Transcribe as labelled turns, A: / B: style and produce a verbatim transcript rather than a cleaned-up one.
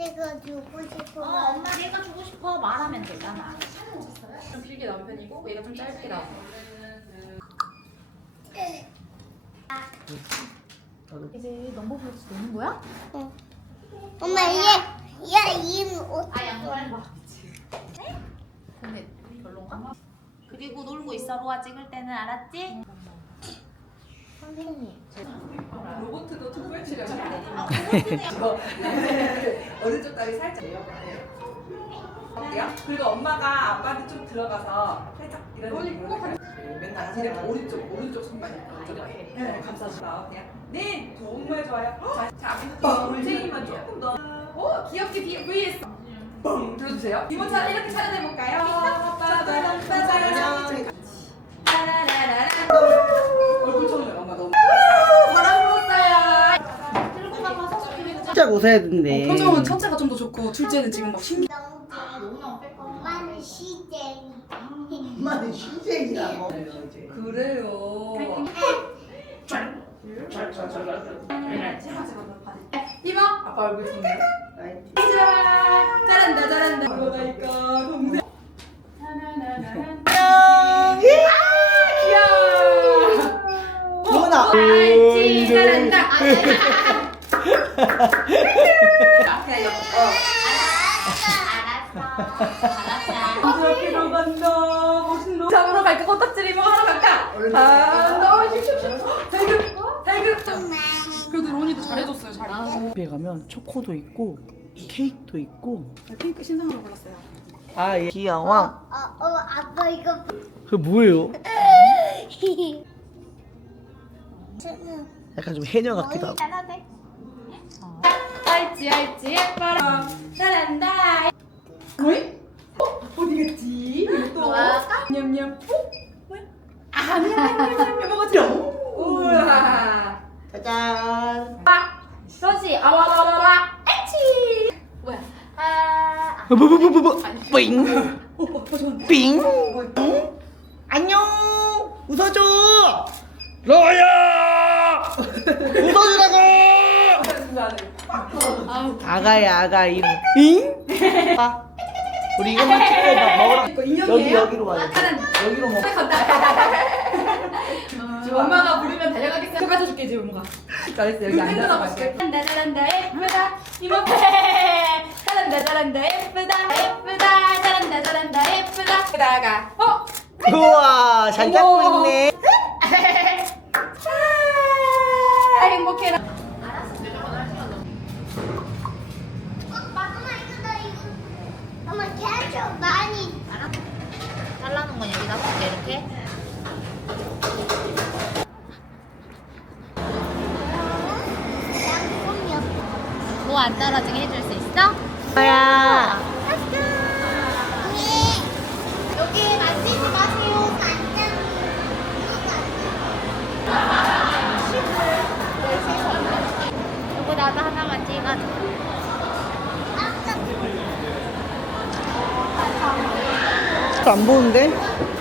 A: 내가 주고 싶어.
B: 어, 엄마 얘가 주고 싶어 말하면 되잖아.
C: 좀 길게 나온 편이고 얘가 좀 짧게 나온
B: 이제 넘버블록스 노는 거야?
A: 응. 엄마 얘, 얘이 옷.
B: 아 양말 봐. 근데 별론가? 그리고 놀고 있어 로아 찍을 때는 알았지? 선생님.
C: 로봇도 특별 치료가 이거 오른쪽 다리 살짝 내려가요. 어때요? 그리고 엄마가 아빠한테 좀 들어가서 살짝 이런 식으로 맨날 하세요. 오른쪽 오른쪽 손만 이렇게 네, 감싸주다 그냥 네 정말 좋아요. 자, 자 올챙이만 조금 더. 오 귀엽게 뒤에 브이에스 뻥 들어주세요. 이모처럼 이렇게 차려내볼까요? 빠바밤 빠바밤 따라라라 얼굴 처음에 엄마 너무 바람 불었어요.
B: 들고 가봐 서서
D: 진짜 웃어야 된대.
C: 표정은 첫째가 좀 더 좋고 둘째는 지금 막 신기.
A: 엄마는 시쟁이.
D: 엄마는 신생이라고.
C: 그래요. 이봐 아빠 얼굴 좋네. 짜잔 잘한다 잘한다. 이거다니까 동생. 귀여워.
D: 누나.
C: 알지 잘한다. 그냥 이거.
B: 알았어.
C: 이렇게 들어간다. 멋있노. 잡으러 갈까? 코딱지리 뭐 하러 갈까? 아, 너무 슉슉슉. 달급, 달급. 그래도 로니도 잘해줬어요, 잘해.
D: 집에 가면 초코도 있고 케이크도 있고.
C: 핑크 신상으로 골랐어요.
D: 아 예. 귀여워.
A: 어, 어, 아빠 이거.
D: 그 뭐예요?
A: 저는
D: 약간 좀 해녀 같기도 하고.
A: 잘하네.
C: 알지, 알지, 예뻐라. 잘한다. 어이? 어? 어디 갔지? 이거 또. 냠냠. 어? 뭐야? 아, 냠냠냠냠 먹었지? 우와.
D: 짜잔.
C: 서시, 아와와와와. 알지. 뭐야? 아.
D: 뭐뭐뭐뭐뭐. 삥.
C: 어, 어, 어, 좋아.
D: 삥. 응? 안녕. 웃어줘. 로야. 웃어주라고. 아가야 아가 이. 잉? 아. 우리 이것만 찍고 막 먹으라.
C: 이거 인형이에요?
D: 여기 여기로 와야 돼. 여기로 먹.
C: 지금 엄마가 부르면 달려가겠어. 저 뺏어줄게 지금 엄마가. 잘했어 여기 앉아서 갈게. 잘한다 잘한다 예쁘다 이모페. 잘한다 잘한다 예쁘다 예쁘다 잘한다 잘한다 예쁘다. 그다가 어?
D: 우와 잘 잡고 있네.
C: 아, 행복해라.
A: 엄마 이거 나 이거. 엄마 계속 많이.
B: 잘라놓은 건 여기다 쓸게 이렇게. 뭐 안 떨어지게 해줄 수 있어?
D: 뭐야?
A: 여기 만지지 마세요. 간장.
B: 요거 나도 하나만 찍어줘.
D: 안 보는데?